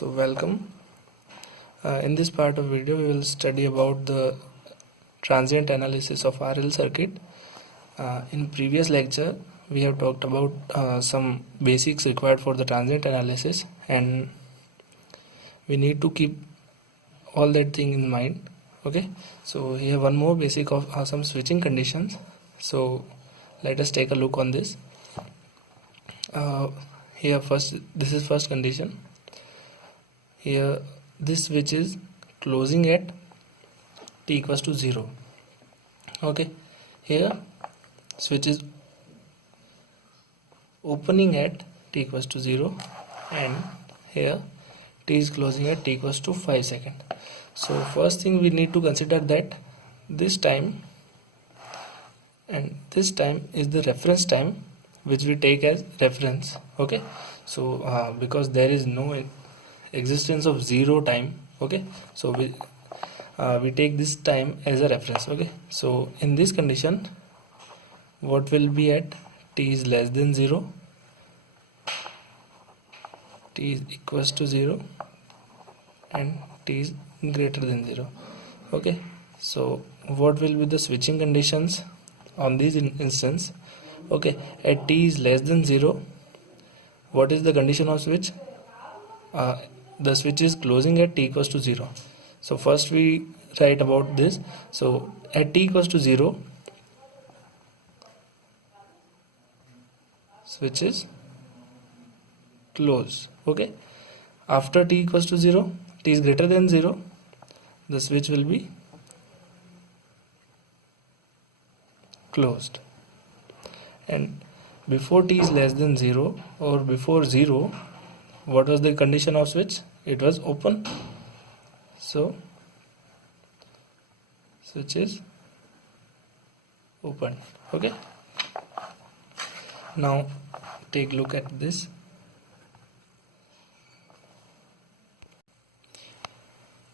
So welcome. In this part of video we will study about the transient analysis of RL circuit. In previous lecture we have talked about some basics required for the transient analysis, and we need to keep all that thing in mind. Okay, so here one more basic of some switching conditions. So let us take a look on this. Here first, this is first condition. Here this switch is closing at t equals to 0. Okay, here switch is opening at t equals to 0, and here t is closing at t equals to 5 seconds. So first thing we need to consider that this time and this time is the reference time which we take as reference. Okay, so because there is no existence of zero time, okay, so we take this time as a reference. Okay, so in this condition what will be at t is less than 0, t is equals to 0, and t is greater than 0. Okay, so what will be the switching conditions on this instance? Okay, at t is less than 0, what is the condition of switch? The switch is closing at t equals to 0. So first we write about this. So at t equals to 0, switch is closed. Okay, after t equals to 0, t is greater than 0, the switch will be closed. And before t is less than 0 or before 0, what was the condition of switch? It was open. So switch is open. Okay, now take a look at this.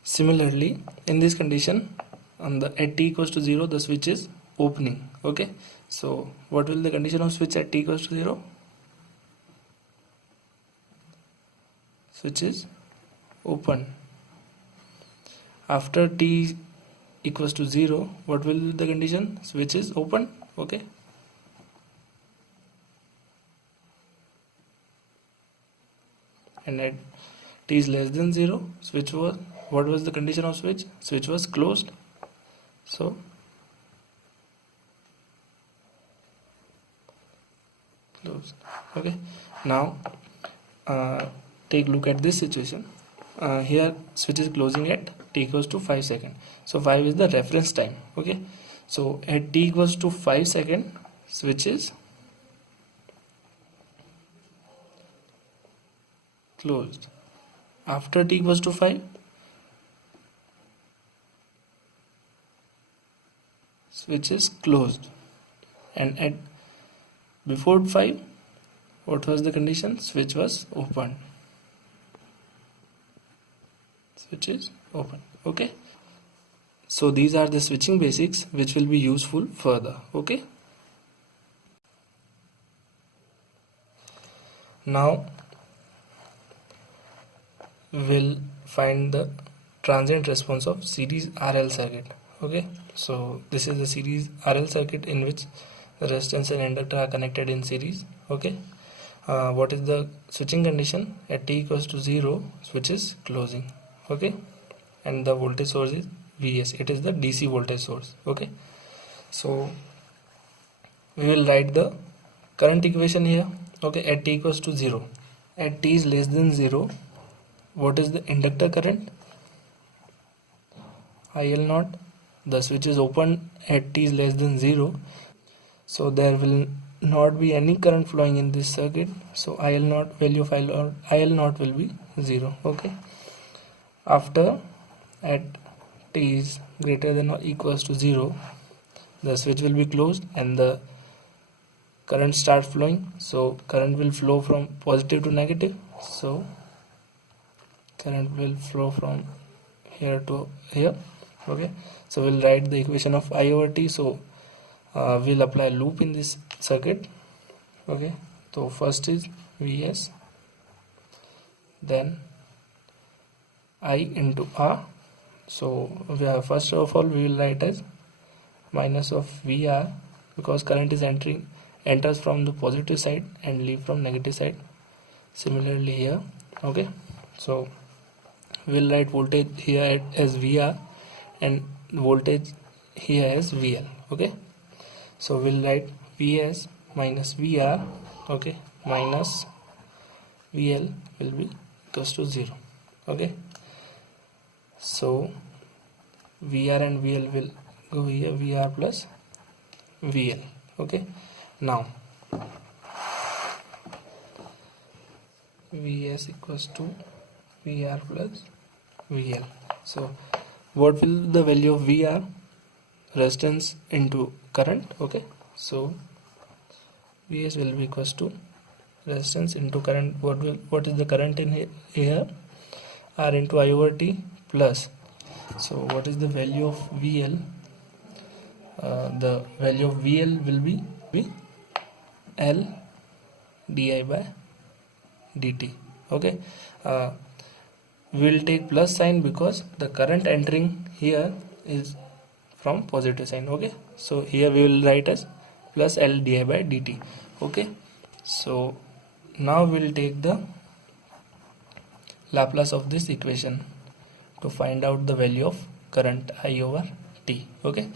Similarly, in this condition, on the at t equals to 0, the switch is opening. Okay, so what will the condition of switch at t equals to 0? Switch is open. After t equals to 0, what will be the condition? Switch is open. Okay, and at t is less than 0, switch was, what was the condition of switch? Switch was closed. So closed. Okay, now take a look at this situation. Here switch is closing at t equals to 5 seconds. So 5 is the reference time. Okay, so at t equals to 5 seconds, switch is closed. After t equals to 5, switch is closed. And at before 5, what was the condition? Switch was open. Switch is open. Okay, so these are the switching basics which will be useful further. Okay, now we'll find the transient response of series RL circuit. Okay, so this is the series RL circuit in which the resistance and inductor are connected in series. Okay, what is the switching condition? At t equals to 0, switch is closing. Okay, and the voltage source is Vs. It is the DC voltage source. Okay, so we will write the current equation here. Okay, at t equals to 0, at t is less than 0, what is the inductor current? IL0. The switch is open at t is less than 0, so there will not be any current flowing in this circuit. So IL0 value of IL0 will be 0. Okay, after at t is greater than or equals to 0, the switch will be closed and the current starts flowing. So current will flow from positive to negative. So current will flow from here to here. Okay, so we'll write the equation of I over t. So we'll apply loop in this circuit. Okay, so first is Vs, then I into R. So first of all we will write as minus of VR, because current is enters from the positive side and leave from negative side. Similarly here, okay. So we'll write voltage here as VR and voltage here as VL, okay. So we'll write Vs minus VR, okay, minus VL will be equals to 0, okay. So VR and VL will go here, VR plus VL, okay. Now Vs equals to VR plus VL. So what will the value of VR? Resistance into current, okay. So Vs will be equals to resistance into current. What is the current in here? R into I over T plus. So what is the value of VL? The value of VL will be L di by dt, okay. We'll take plus sign because the current entering here is from positive sign, okay. So here we will write as plus L di by dt, okay. So now we'll take the Laplace of this equation to find out the value of current I over T, okay.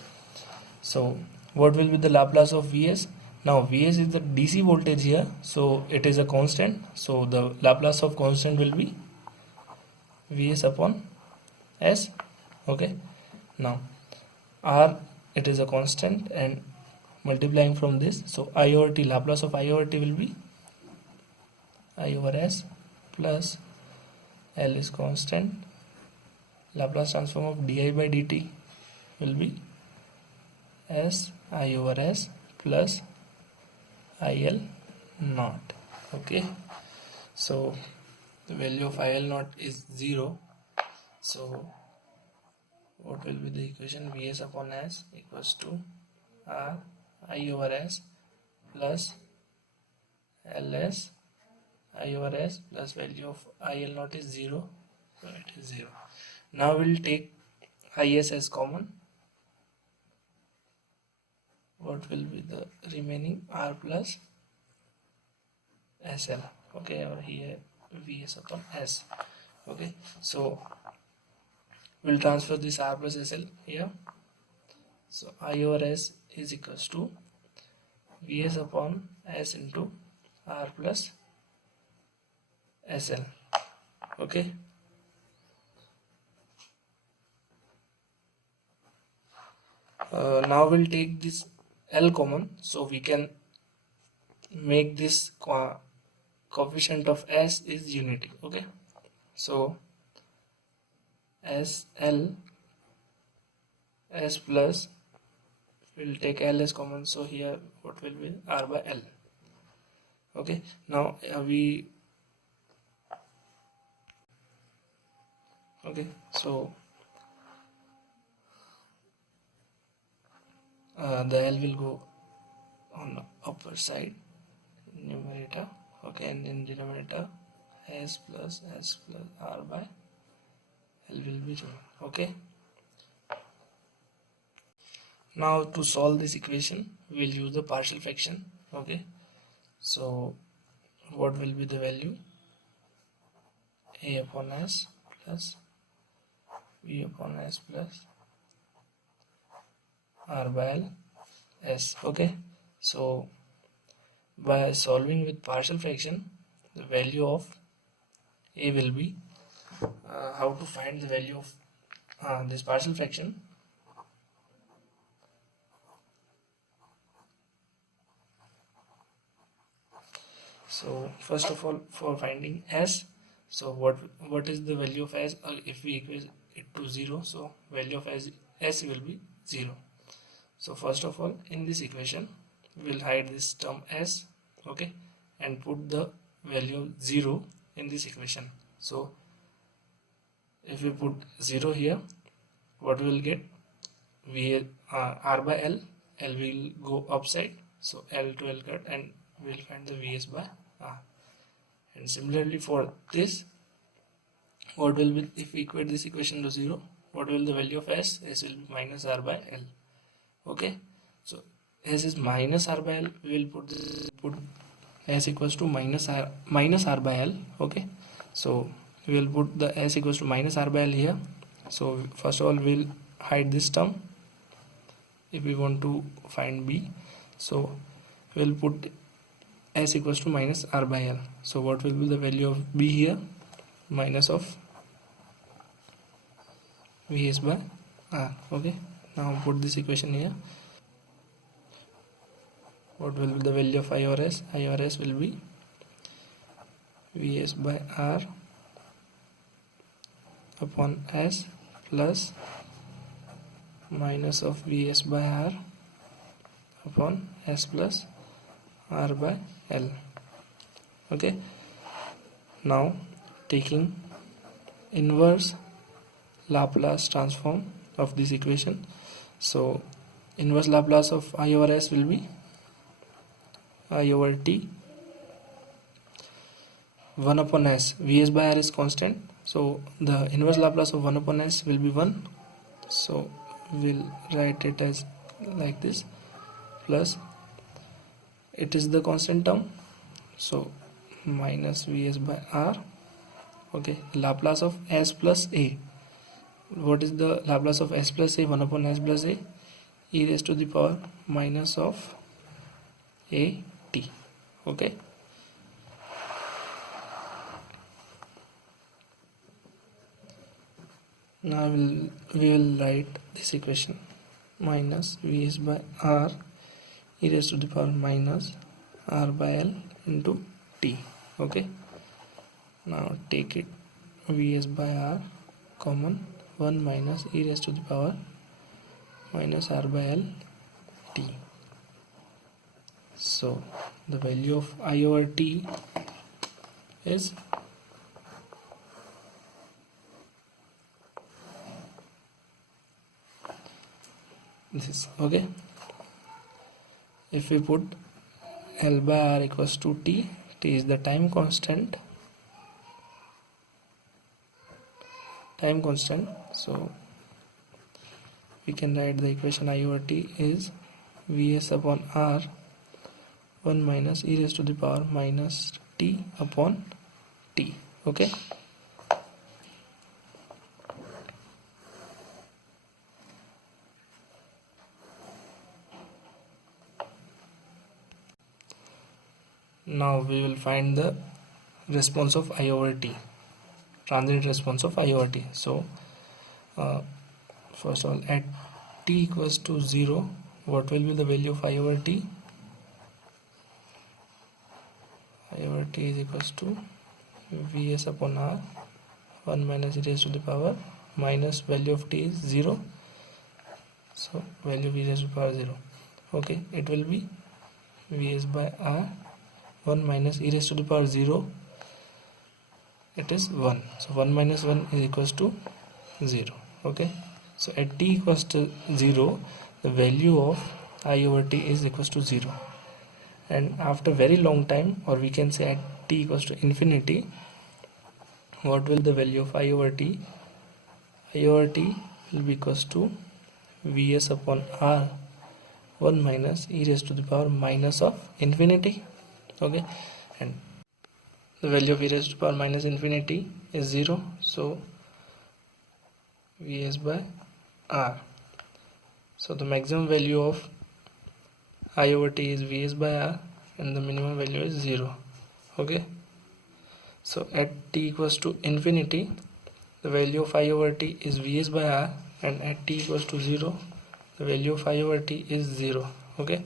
So what will be the Laplace of Vs? Now Vs is the DC voltage here, so it is a constant, so the Laplace of constant will be Vs upon S, okay. Now R, it is a constant, and multiplying from this, so I over T, Laplace of I over T will be I over S plus L is constant, Laplace transform of di by dt will be S I over S plus IL naught, okay. So the value of IL naught is 0. So what will be the equation? Vs upon S equals to R I over S plus Ls I over S plus value of IL naught is 0, so it is 0. Now we'll take Is as common. What will be the remaining? R plus SL, okay, or here Vs upon S, okay. So we'll transfer this R plus SL here. So I over S is equals to Vs upon S into R plus SL, okay. Now we'll take this L common, so we can make this coefficient of S is unity, okay. So SL S plus, we'll take L as common, so here what will be? R by L, okay. Now okay, so the L will go on the upper side numerator, okay, and in denominator S plus R by L will be given, okay. Now to solve this equation we'll use the partial fraction, okay. So what will be the value? A upon S plus V upon S plus R by L S, okay. So by solving with partial fraction, the value of A will be how to find the value of this partial fraction? So first of all, for finding S, so what is the value of S? If we equate it to 0, so value of S will be 0. So first of all, in this equation we'll hide this term S, okay, and put the value of 0 in this equation. So if we put 0 here, what we will get? R by L will go upside, so L to L cut, and we'll find the Vs by R. And similarly for this, what will be, if we equate this equation to 0, what will the value of s? S will be minus r by l. Okay, so s is minus r by l. We will put s equals to minus r by l. Okay, so we will put the s equals to minus r by l here. So first of all we'll hide this term if we want to find b. So we'll put s equals to minus r by l. So what will be the value of b here? Minus of vs by r. Okay, now put this equation here. What will be the value of I or s? I or s will be vs by r upon s plus minus of vs by r upon s plus r by l. Okay, now taking inverse Laplace transform of this equation, so inverse Laplace of I over s will be I over t 1 upon s. Vs by r is constant, so the inverse Laplace of 1 upon s will be 1. So we'll write it as like this, plus it is the constant term, so minus Vs by r. Okay, Laplace of s plus a. What is the Laplace of s plus a? 1 upon s plus a, e raised to the power minus of a t. Okay, now we will write this equation: minus vs by r e raised to the power minus r by l into t. Okay, now take it vs by r common, 1 minus e raised to the power minus r by l t. So the value of I over t is this. Okay, if we put L by R equals to t, t is the time constant, so we can write the equation I over t is Vs upon R 1 minus e raised to the power minus t upon t. Okay, now we will find the response of I over t, transient response of I over t. So first of all, at t equals to 0, what will be the value of I over t? I over t is equals to Vs upon r 1 minus e raised to the power minus value of t is 0, so value of e raised to the power 0. Okay, it will be Vs by r 1 minus e raised to the power 0, it is 1, so 1 minus 1 is equals to 0. Okay, so at t equals to 0, the value of I over t is equals to 0, and after very long time, or we can say at t equals to infinity, what will the value of I over t? I over t will be equals to Vs upon r 1 minus e raised to the power minus of infinity. Okay, and the value of e raised to the power minus infinity is 0, so Vs by r. So the maximum value of I over t is Vs by r, and the minimum value is 0. Okay, so at t equals to infinity, the value of I over t is Vs by r, and at t equals to 0, the value of I over t is 0. Okay,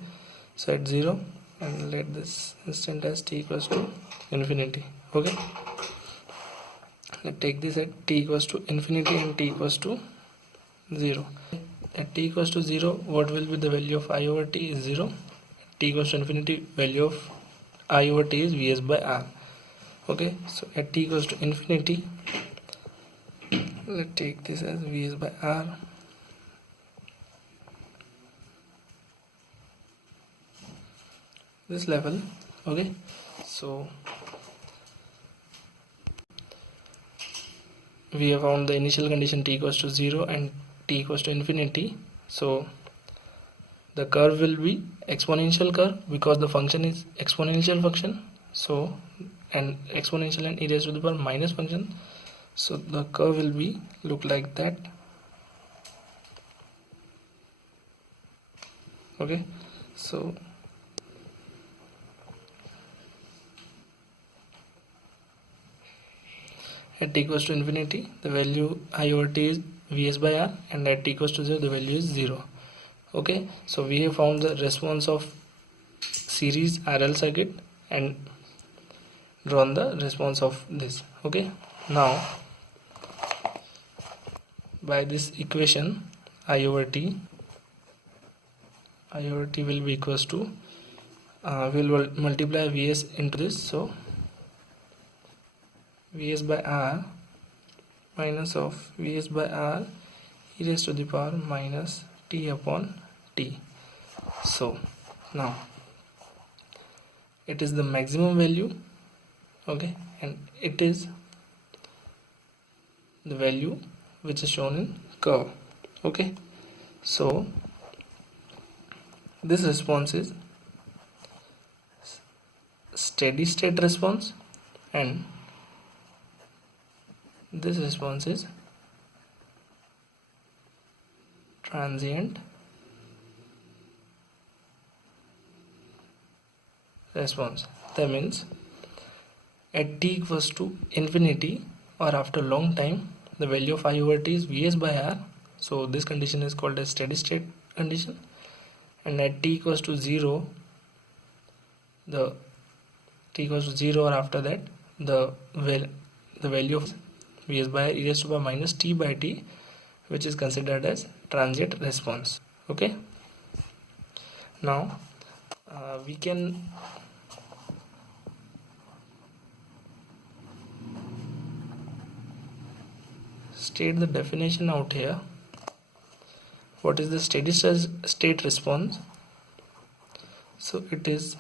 so at 0, and let this instant as t equals to infinity. Okay, let's take this at t equals to infinity and t equals to 0. At t equals to 0, what will be the value of I over t is 0. At t equals to infinity, value of I over t is Vs by r. Okay, so at t equals to infinity, let's take this as Vs by r this level. Okay, so we have found the initial condition t equals to 0 and t equals to infinity. So the curve will be exponential curve because the function is exponential function. So, and exponential and e raised to the power minus function. So the curve will be look like that. Okay, so at t equals to infinity, the value I over t is Vs by R, and at t equals to 0, the value is 0. Okay, so we have found the response of series RL circuit and drawn the response of this. Okay, now by this equation I over t will be equals to we'll multiply Vs into this, so Vs by R minus of Vs by R e raised to the power minus t upon t. So now it is the maximum value, okay, and it is the value which is shown in curve. Okay, so this response is steady state response and this response is transient response. That means at t equals to infinity or after long time, the value of I over t is Vs by R. So this condition is called as steady state condition, and at t equals to 0, the t equals to 0 or after that, the value of Vs by R e raised to power minus t by t, which is considered as transient response. Okay, now we can state the definition out here. What is the steady state response? So it is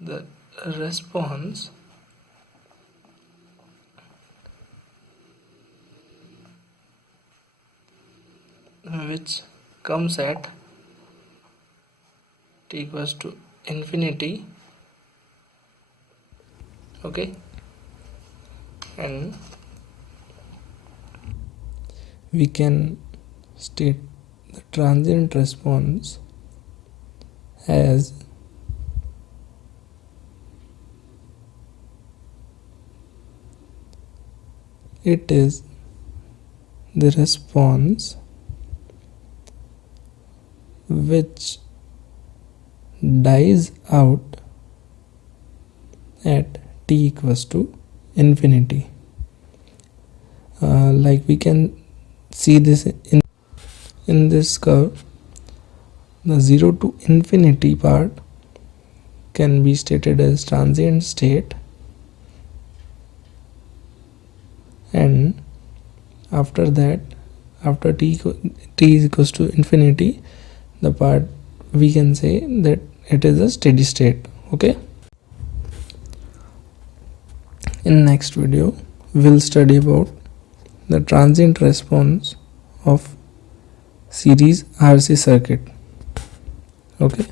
the response which comes at t equals to infinity. Okay, and we can state the transient response as it is the response which dies out at t equals to infinity. Like we can see this in this curve, the 0 to infinity part can be stated as transient state, and after that, after t is equals to infinity, the part we can say that it is a steady state. Okay, in next video we'll study about the transient response of series RC circuit. Okay.